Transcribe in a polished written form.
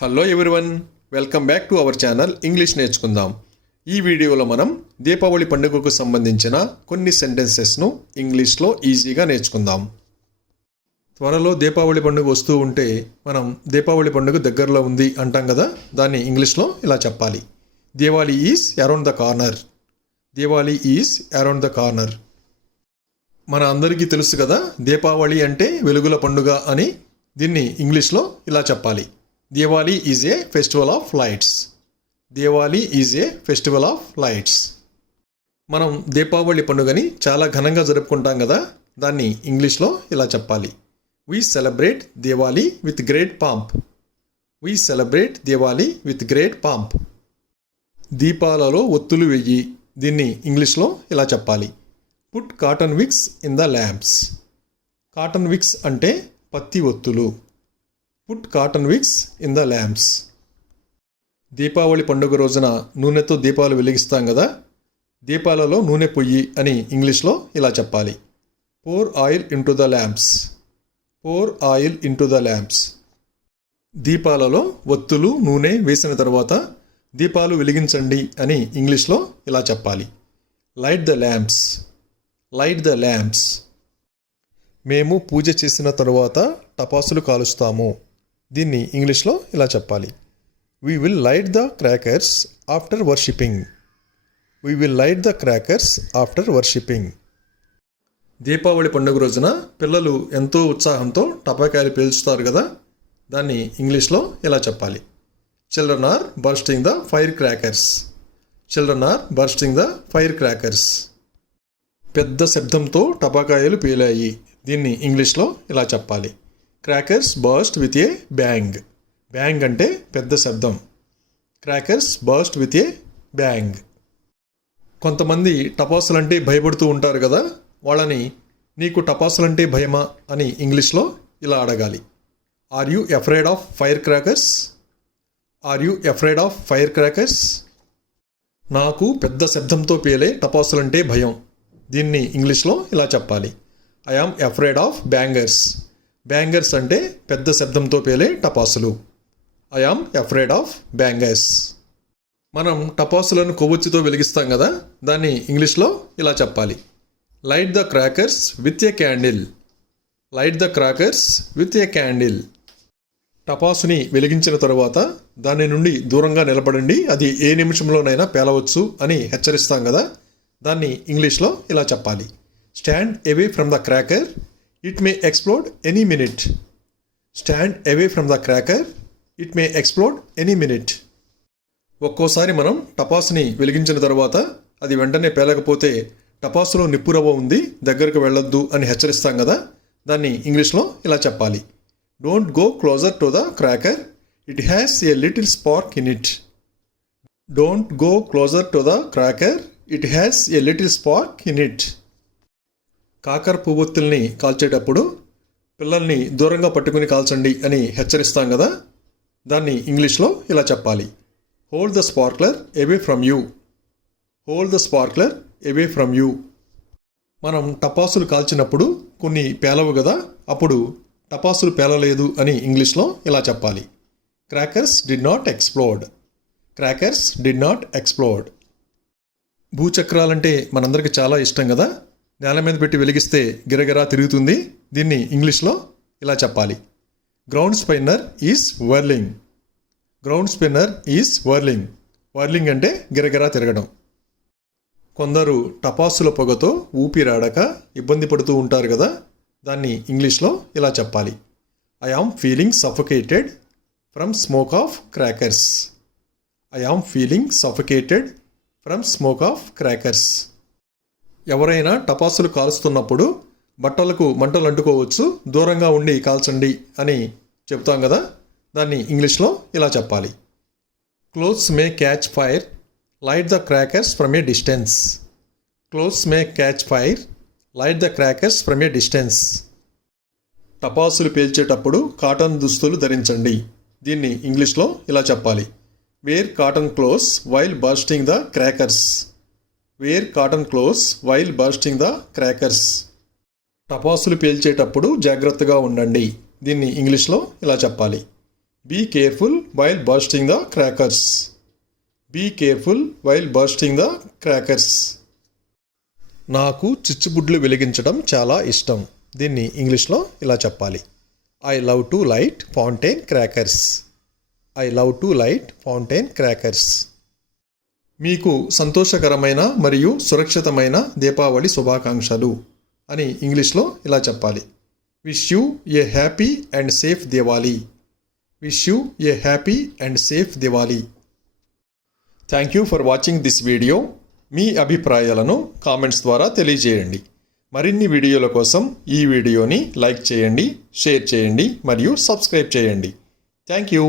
Hello everyone, welcome back to our channel English నేర్చుకుందాం. ఈ వీడియోలో మనం దీపావళి పండుగకు సంబంధించిన కొన్ని సెంటెన్సెస్ను ఇంగ్లీష్లో ఈజీగా నేర్చుకుందాం. త్వరలో దీపావళి పండుగ వస్తూ ఉంటే మనం దీపావళి పండుగ దగ్గరలో ఉంది అంటాం కదా, దాన్ని ఇంగ్లీష్లో ఇలా చెప్పాలి. Diwali is around the corner. Diwali is around the corner. మన అందరికీ తెలుసు కదా, దీపావళి అంటే వెలుగుల పండుగ అని. దీన్ని ఇంగ్లీష్లో ఇలా చెప్పాలి. Diwali is a festival of lights. Diwali is a festival of lights. మనం దీపావళి పండుగని చాలా ఘనంగా జరుపుకుంటాం కదా, దాన్ని ఇంగ్లీష్లో ఇలా చెప్పాలి. We celebrate Diwali with great pomp. We celebrate Diwali with great pomp. దీపాలలో ఒత్తులు వెయ్యి. దీన్ని ఇంగ్లీష్లో ఇలా చెప్పాలి. Put cotton wicks in the lamps. Cotton wicks అంటే పత్తి ఒత్తులు. Put cotton Vicks in the lamps. Deepavali పండుగ రోజున నూనెతో దీపాలు వెలిగిస్తాం కదా, దీపాలలో నూనె పొయ్యి అని ఇంగ్లీష్లో ఇలా చెప్పాలి. Pour oil into the lamps. Pour oil into the lamps. దీపాలలో ఒత్తులు నూనె వేసిన తర్వాత దీపాలు వెలిగించండి అని ఇంగ్లీష్లో ఇలా చెప్పాలి. Light the lamps. Light the lamps. మేము పూజ చేసిన తరువాత టపాసులు కాలుస్తాము. దీన్ని ఇంగ్లీష్లో ఇలా చెప్పాలి. We will light the crackers after worshipping. We will light the crackers after worshipping. Deepavali పండుగ రోజున పిల్లలు ఎంతో ఉత్సాహంతో టపాకాయలు పేల్చుతారు కదా, దాన్ని ఇంగ్లీష్లో ఇలా చెప్పాలి. Children are bursting the fire crackers. Children are bursting the fire crackers. పెద్ద శబ్దంతో టపాకాయలు పేలాయి. దీన్ని ఇంగ్లీష్లో ఇలా చెప్పాలి. Crackers burst with a bang. Bang అంటే పెద్ద శబ్దం. Crackers burst with a bang. కొంతమంది టపాసులంటే భయపడుతూ ఉంటారు కదా, వాళ్ళని నీకు టపాసులంటే భయమా అని ఇంగ్లీష్లో ఇలా అడగాలి. Are you afraid of fire crackers? Are you afraid of fire crackers? నాకు పెద్ద శబ్దంతో పేలే టపాసులంటే భయం. దీన్ని ఇంగ్లీష్లో ఇలా చెప్పాలి. I am afraid of bangers. Bangers అంటే పెద్ద శబ్దంతో పేలే టపాసులు. I am afraid of bangers. మనం టపాసులను కొవ్వొత్తితో వెలిగిస్తాం కదా, దాన్ని ఇంగ్లీష్లో ఇలా చెప్పాలి. Light the crackers with a candle. Light the crackers with a candle. టపాసుని వెలిగించిన తరువాత దాని నుండి దూరంగా నిలబడండి, అది ఏ నిమిషంలోనైనా పేలవచ్చు అని హెచ్చరిస్తాం కదా, దాన్ని ఇంగ్లీష్లో ఇలా చెప్పాలి. Stand away from the cracker. It may explode any minute. Stand away from the cracker. It may explode any minute. ఒక్కోసారి మనం టపాసుని వెలిగించిన తర్వాత అది వెంటనే పేలకపోతే టపాసులో నిప్పురవ్వ ఉంది, దగ్గరకు వెళ్ళొద్దు అని హెచ్చరిస్తాం కదా, దాన్ని ఇంగ్లీష్లో ఇలా చెప్పాలి. Don't go closer to the cracker. It has a little spark in it. Don't go closer to the cracker. It has a little spark in it. కాకర పువ్వొత్తుల్ని కాల్చేటప్పుడు పిల్లల్ని దూరంగా పట్టుకుని కాల్చండి అని హెచ్చరిస్తాం కదా, దాన్ని ఇంగ్లీష్లో ఇలా చెప్పాలి. Hold the sparkler away from you. Hold the sparkler away from you. మనం టపాసులు కాల్చినప్పుడు కొన్ని పేలవు కదా, అప్పుడు టపాసులు పేలలేదు అని ఇంగ్లీష్లో ఇలా చెప్పాలి. Crackers did not explode. Crackers did not explode. భూచక్రాలంటే మనందరికీ చాలా ఇష్టం కదా, నేల మీద పెట్టి వెలిగిస్తే గిరగిరా తిరుగుతుంది. దీన్ని ఇంగ్లీష్లో ఇలా చెప్పాలి. Ground spinner is whirling. Ground spinner is whirling. Whirling అంటే గిరగిరా తిరగడం. కొందరు టపాసుల పొగతో ఊపిరాడక ఇబ్బంది పడుతూ ఉంటారు కదా, దాన్ని ఇంగ్లీష్లో ఇలా చెప్పాలి. I am feeling suffocated from smoke of crackers. I am feeling suffocated from smoke of crackers. ఎవరైనా టపాసులు కాల్స్తున్నప్పుడు బట్టలకు మంటలు అంటుకోవచ్చు, దూరంగా ఉండి కాల్చండి అని చెప్తాం కదా, దాన్ని ఇంగ్లీష్లో ఇలా చెప్పాలి. Clothes may catch fire. Light the crackers from a distance. Clothes may catch fire. Light the crackers from a distance. టపాసులు పేల్చేటప్పుడు కాటన్ దుస్తులు ధరించండి. దీన్ని ఇంగ్లీష్లో ఇలా చెప్పాలి. Wear cotton clothes while bursting the crackers. Wear cotton clothes while bursting the crackers. టపాసులు పేల్చేటప్పుడు జాగ్రత్తగా ఉండండి. దీన్ని ఇంగ్లీష్లో ఇలా చెప్పాలి. Be careful while bursting the crackers. Be careful while bursting the crackers. నాకు చిచ్చుబుడ్లు వెలిగించడం చాలా ఇష్టం. దీన్ని ఇంగ్లీష్లో ఇలా చెప్పాలి. I love to light fountain crackers. I love to light fountain crackers. మీకు సంతోషకరమైన మరియు సురక్షితమైన దీపావళి శుభాకాంక్షలు అని ఇంగ్లీష్లో ఇలా చెప్పాలి. Wish you a happy and safe Diwali. Wish you a happy and safe Diwali. Thank you for watching this video. మీ అభిప్రాయాలను కామెంట్స్ ద్వారా తెలియజేయండి. మరిన్ని వీడియోల కోసం ఈ వీడియోని లైక్ చేయండి, షేర్ చేయండి మరియు సబ్స్క్రైబ్ చేయండి. Thank you.